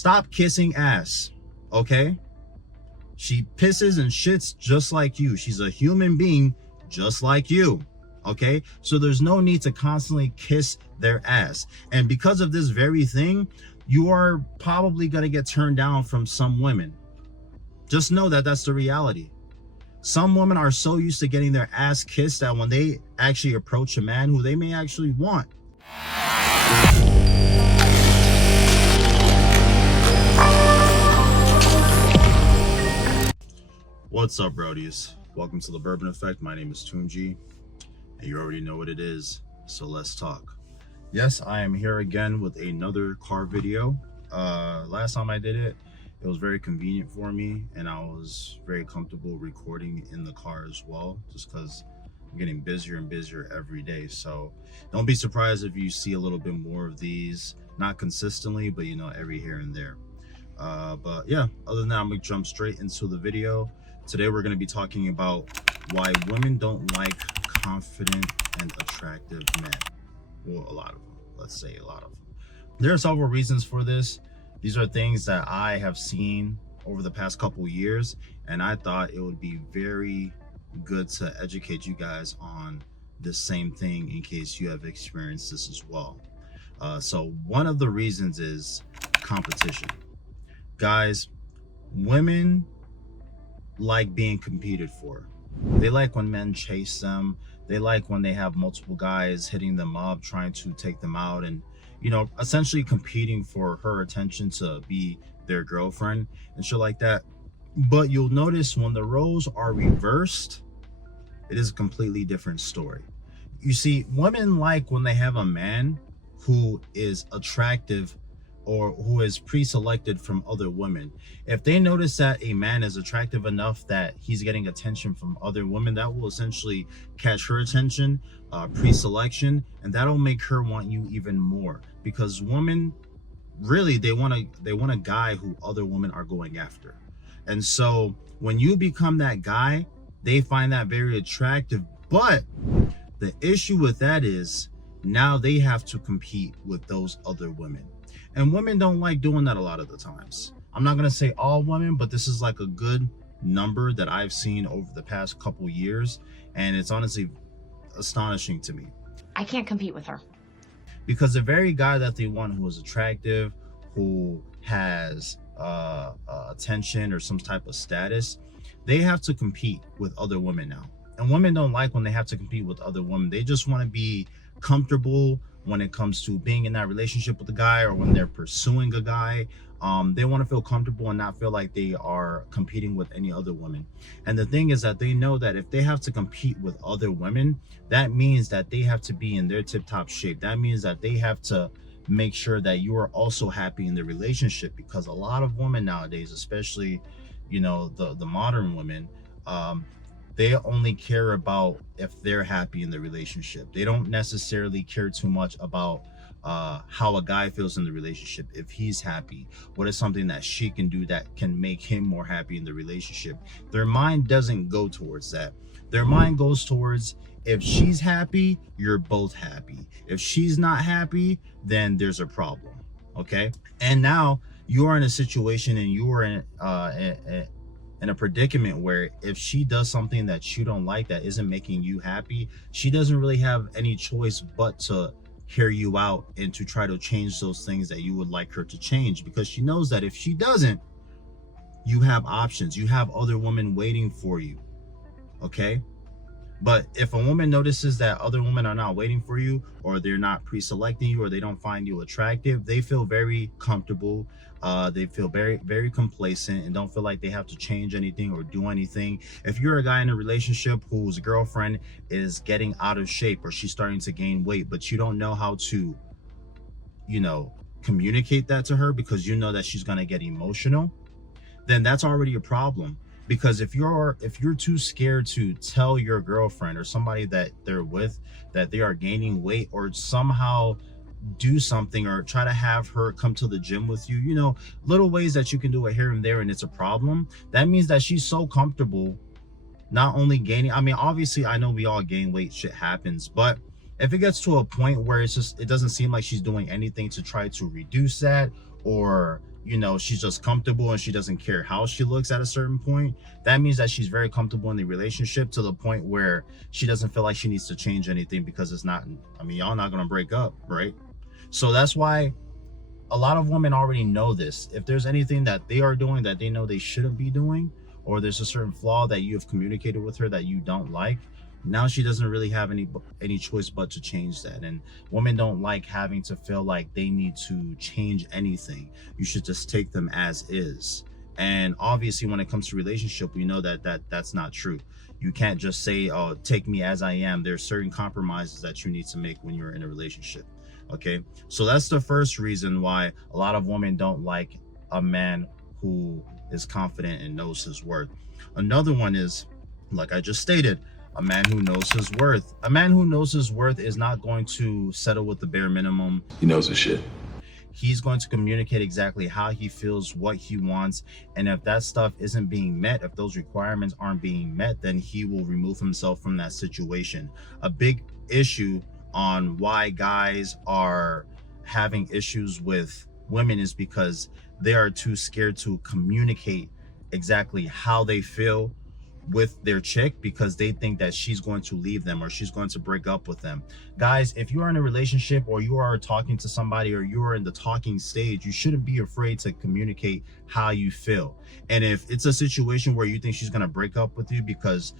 Stop kissing ass, okay? She pisses and shits just like you. She's a human being just like you, okay? So there's no need to constantly kiss their ass. And because of this very thing, you are probably going to get turned down from some women. Just know that that's the reality. Some women are so used to getting their ass kissed that when they actually approach a man who they may actually want, what's up, Brodies? Welcome to the Bourbon Effect. My name is Tunji, and you already know what it is, so let's talk. Yes, I am here again with another car video. Last time I did it, it was very convenient for me, and I was very comfortable recording in the car as well, just because I'm getting busier and busier every day. So don't be surprised if you see a little bit more of these, not consistently, but you know, every here and there. But yeah, other than that, I'm gonna jump straight into the video. Today we're going to be talking about why women don't like confident and attractive men. Well, a lot of them. Let's say a lot of them. There are several reasons for this. These are things that I have seen over the past couple years, and I thought it would be very good to educate you guys on the same thing in case you have experienced this as well. So one of the reasons is competition. Guys, women like being competed for. They like when men chase them. They like when they have multiple guys hitting them up, trying to take them out, and you know, essentially competing for her attention to be their girlfriend and shit like that. But you'll notice when the roles are reversed, it is a completely different story. You see, women like when they have a man who is attractive or who is pre-selected from other women. If they notice that a man is attractive enough that he's getting attention from other women, that will essentially catch her attention, pre-selection, and that'll make her want you even more, because women really, they want a guy who other women are going after. And so when you become that guy, they find that very attractive. But the issue with that is now they have to compete with those other women. And women don't like doing that a lot of the times. I'm not gonna say all women, but this is like a good number that I've seen over the past couple years, and it's honestly astonishing to me. I can't compete with her. Because the very guy that they want, who is attractive, who has attention or some type of status, they have to compete with other women now. And women don't like when they have to compete with other women. They just want to be comfortable when it comes to being in that relationship with a guy, or when they're pursuing a guy. They want to feel comfortable and not feel like they are competing with any other women. And the thing is that they know that if they have to compete with other women, that means that they have to be in their tip-top shape. That means that they have to make sure that you are also happy in the relationship, because a lot of women nowadays, especially, you know, the modern women, they only care about if they're happy in the relationship. They don't necessarily care too much about how a guy feels in the relationship. If he's happy, what is something that she can do that can make him more happy in the relationship? Their mind doesn't go towards that. Their mind goes towards, if she's happy, you're both happy. If she's not happy, then there's a problem. Okay? And now you are in a situation, and you are in a predicament where if she does something that you don't like, that isn't making you happy, she doesn't really have any choice but to hear you out and to try to change those things that you would like her to change, because she knows that if she doesn't, you have options. You have other women waiting for you. Okay? But if a woman notices that other women are not waiting for you, or they're not pre-selecting you, or they don't find you attractive, they feel very comfortable. They feel very, very complacent and don't feel like they have to change anything or do anything. If you're a guy in a relationship whose girlfriend is getting out of shape, or she's starting to gain weight, but you don't know how to, you know, communicate that to her, because you know that she's going to get emotional, then that's already a problem. Because if you're too scared to tell your girlfriend or somebody that they're with that they are gaining weight, or somehow do something, or try to have her come to the gym with you, you know, little ways that you can do it here and there, and it's a problem, that means that she's so comfortable not only gaining, I mean, obviously I know we all gain weight, shit happens, but if it gets to a point where it doesn't seem like she's doing anything to try to reduce that, or you know, she's just comfortable and she doesn't care how she looks at a certain point, that means that she's very comfortable in the relationship to the point where she doesn't feel like she needs to change anything, because it's not, I mean, y'all not gonna break up, right? So that's why a lot of women already know this. If there's anything that they are doing that they know they shouldn't be doing, or there's a certain flaw that you have communicated with her that you don't like, now she doesn't really have any choice but to change that. And women don't like having to feel like they need to change anything. You should just take them as is. And obviously when it comes to relationship, we know that that's not true. You can't just say, oh, take me as I am. There's certain compromises that you need to make when you're in a relationship. Okay, so that's the first reason why a lot of women don't like a man who is confident and knows his worth. Another one is, like I just stated, a man who knows his worth. A man who knows his worth is not going to settle with the bare minimum. He knows his shit. He's going to communicate exactly how he feels, what he wants, and if that stuff isn't being met, if those requirements aren't being met, then he will remove himself from that situation. A big issue on why guys are having issues with women is because they are too scared to communicate exactly how they feel with their chick, because they think that she's going to leave them or she's going to break up with them. Guys, if you are in a relationship or you are talking to somebody or you are in the talking stage, you shouldn't be afraid to communicate how you feel. And if it's a situation where you think she's going to break up with you because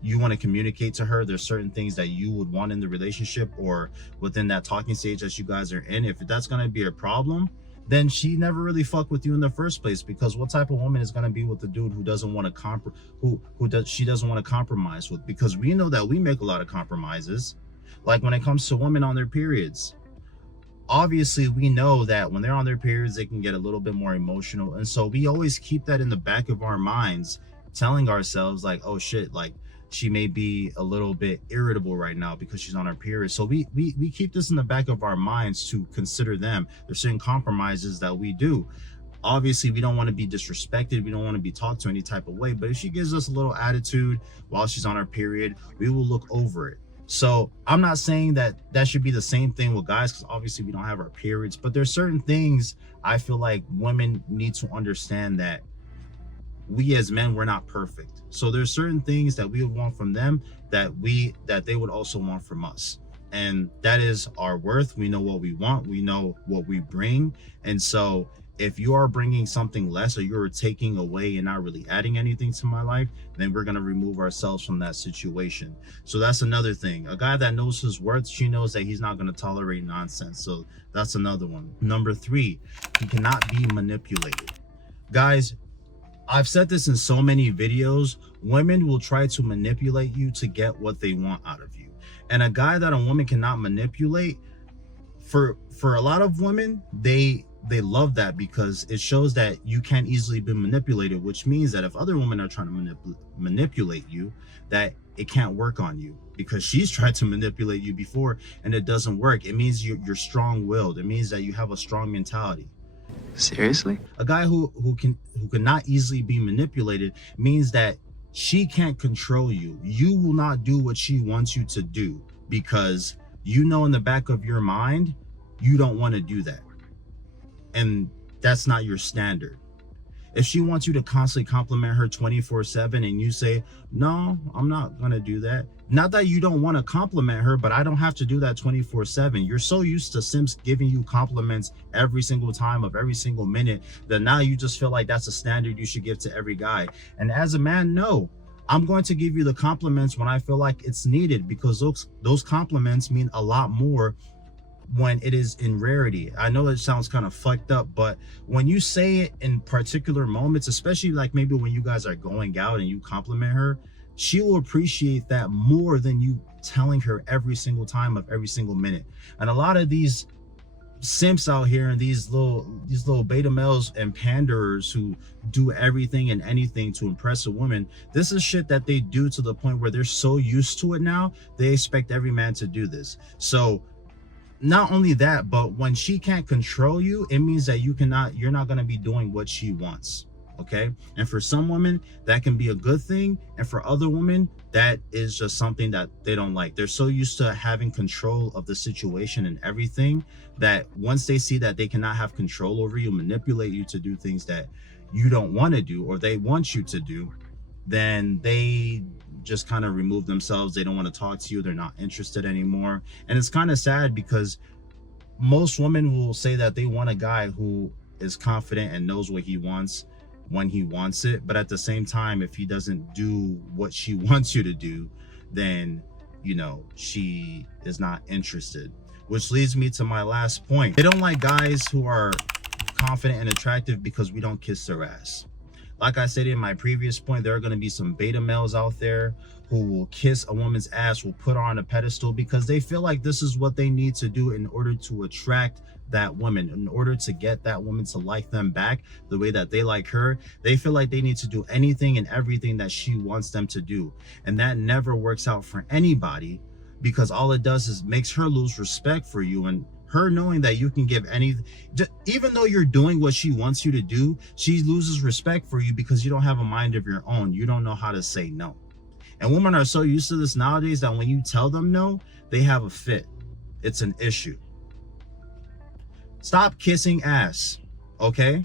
you want to communicate to her there's certain things that you would want in the relationship or within that talking stage that you guys are in, if that's going to be a problem, then she never really fucked with you in the first place. Because what type of woman is going to be with a dude who doesn't want to she doesn't want to compromise with? Because we know that we make a lot of compromises, like when it comes to women on their periods. Obviously we know that when they're on their periods they can get a little bit more emotional, and so we always keep that in the back of our minds, telling ourselves like, oh shit, like she may be a little bit irritable right now because she's on her period. So we keep this in the back of our minds to consider them. There's certain compromises that we do. Obviously we don't want to be disrespected, we don't want to be talked to any type of way, but if she gives us a little attitude while she's on her period, we will look over it. So I'm not saying that that should be the same thing with guys, because obviously we don't have our periods, but there's certain things I feel like women need to understand, that we as men, we're not perfect. So there's certain things that we would want from them that they would also want from us. And that is our worth. We know what we want, we know what we bring. And so if you are bringing something less, or you're taking away and not really adding anything to my life, then we're going to remove ourselves from that situation. So that's another thing. A guy that knows his worth, she knows that he's not going to tolerate nonsense. So that's another one. Number 3, he cannot be manipulated. Guys, I've said this in so many videos, women will try to manipulate you to get what they want out of you. And a guy that a woman cannot manipulate, for a lot of women, they love that, because it shows that you can't easily be manipulated, which means that if other women are trying to manipulate you, that it can't work on you, because she's tried to manipulate you before and it doesn't work. It means you're strong-willed. It means that you have a strong mentality. Seriously? A guy who cannot easily be manipulated means that she can't control you. You will not do what she wants you to do, because you know in the back of your mind you don't want to do that, and that's not your standard. If she wants you to constantly compliment her 24/7 and you say, no, I'm not gonna do that. Not that you don't want to compliment her, but I don't have to do that 24/7. You're so used to Sims giving you compliments every single time of every single minute that now you just feel like that's a standard you should give to every guy. And as a man, no, I'm going to give you the compliments when I feel like it's needed, because those compliments mean a lot more when it is in rarity. I know it sounds kind of fucked up, but when you say it in particular moments, especially like maybe when you guys are going out and you compliment her, she will appreciate that more than you telling her every single time of every single minute. And a lot of these simps out here and these little beta males and panderers who do everything and anything to impress a woman, this is shit that they do to the point where they're so used to it now, they expect every man to do this. So not only that, but when she can't control you, it means that you're not going to be doing what she wants. Okay. And for some women, that can be a good thing. And for other women, that is just something that they don't like. They're so used to having control of the situation and everything that once they see that they cannot have control over you, manipulate you to do things that you don't want to do or they want you to do, then they just kind of remove themselves. They don't want to talk to you. They're not interested anymore. And it's kind of sad because most women will say that they want a guy who is confident and knows what he wants when he wants it, but at the same time, if he doesn't do what she wants you to do, then you know she is not interested. Which leads me to my last point. They don't like guys who are confident and attractive because we don't kiss their ass. Like I said in my previous point, there are going to be some beta males out there who will kiss a woman's ass, will put her on a pedestal because they feel like this is what they need to do in order to attract that woman, in order to get that woman to like them back the way that they like her. They feel like they need to do anything and everything that she wants them to do. And that never works out for anybody, because all it does is makes her lose respect for you, and her knowing that you can give anything, even though you're doing what she wants you to do, she loses respect for you because you don't have a mind of your own. You don't know how to say no. And women are so used to this nowadays that when you tell them no, they have a fit. It's an issue. Stop kissing ass, okay?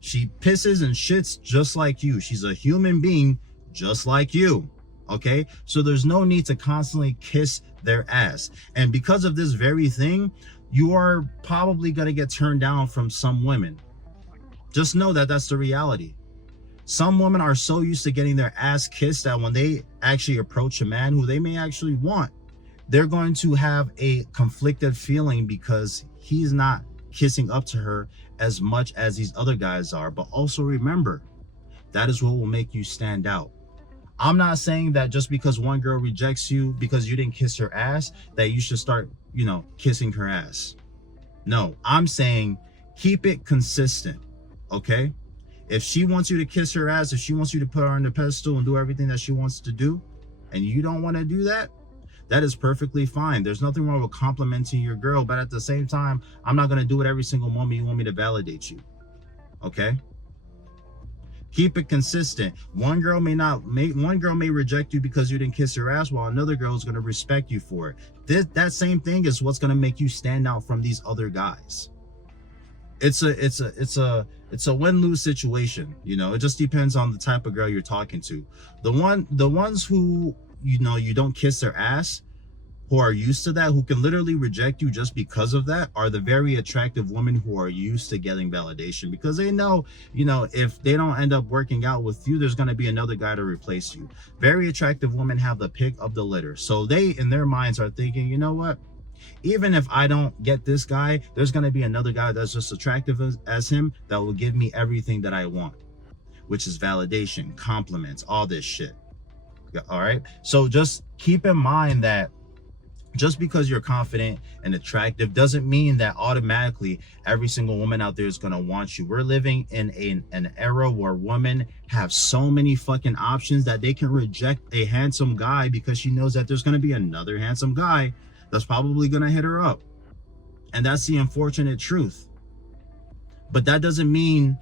She pisses and shits just like you. She's a human being just like you, okay? So there's no need to constantly kiss their ass. And because of this very thing, you are probably going to get turned down from some women. Just know that that's the reality. Some women are so used to getting their ass kissed that when they actually approach a man who they may actually want, they're going to have a conflicted feeling because he's not kissing up to her as much as these other guys are. But also remember, that is what will make you stand out. I'm not saying that just because one girl rejects you because you didn't kiss her ass, that you should start, you know, kissing her ass. No, I'm saying keep it consistent, okay? If she wants you to kiss her ass, if she wants you to put her on the pedestal and do everything that she wants to do, and you don't want to do that, that is perfectly fine. There's nothing wrong with complimenting your girl, but at the same time, I'm not going to do it every single moment you want me to validate you, okay? Keep it consistent. One girl may reject you because you didn't kiss her ass, while another girl is going to respect you for it. That same thing is what's going to make you stand out from these other guys. It's a win-lose situation. You know, it just depends on the type of girl you're talking to. The ones who, you know, you don't kiss their ass, who are used to that, who can literally reject you just because of that, are the very attractive women who are used to getting validation, because they know, you know, if they don't end up working out with you, there's going to be another guy to replace you. Very attractive women have the pick of the litter. So they, in their minds, are thinking, you know what? Even if I don't get this guy, there's going to be another guy that's just attractive as him that will give me everything that I want, which is validation, compliments, all this shit. All right. So just keep in mind that just because you're confident and attractive doesn't mean that automatically every single woman out there is going to want you. We're living in an era where women have so many fucking options that they can reject a handsome guy because she knows that there's going to be another handsome guy that's probably going to hit her up. And that's the unfortunate truth. But that doesn't mean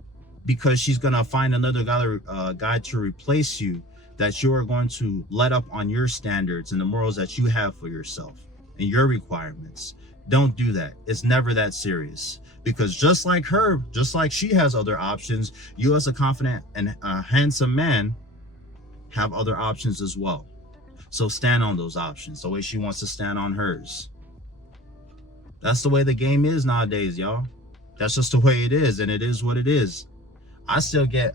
because she's going to find another guy to replace you that you are going to let up on your standards and the morals that you have for yourself and your requirements. Don't do that. It's never that serious, because just like her, just like she has other options, you as a confident and handsome man have other options as well. So stand on those options the way she wants to stand on hers. That's the way the game is nowadays, y'all. That's just the way it is, and it is what it is. I still get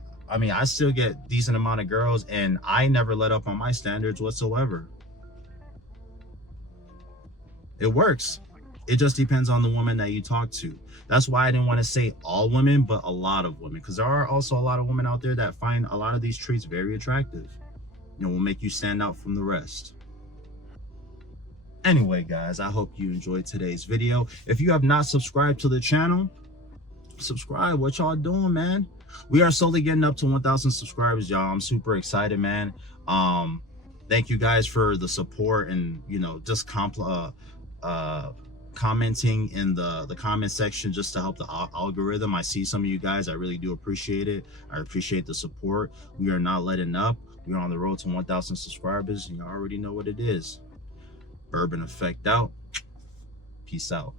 decent amount of girls, and I never let up on my standards whatsoever. It works. It just depends on the woman that you talk to. That's why I didn't want to say all women, but a lot of women, because there are also a lot of women out there that find a lot of these traits very attractive. You know, will make you stand out from the rest. Anyway, guys, I hope you enjoyed today's video. If you have not subscribed to the channel, subscribe. What y'all doing, man? We are slowly getting up to 1,000 subscribers, y'all. I'm super excited, man. Thank you guys for the support and, you know, just commenting in the comment section just to help the algorithm. I see some of you guys. I really do appreciate it. I appreciate the support. We are not letting up. We're on the road to 1,000 subscribers, and you already know what it is. Bourbon Effect out. Peace out.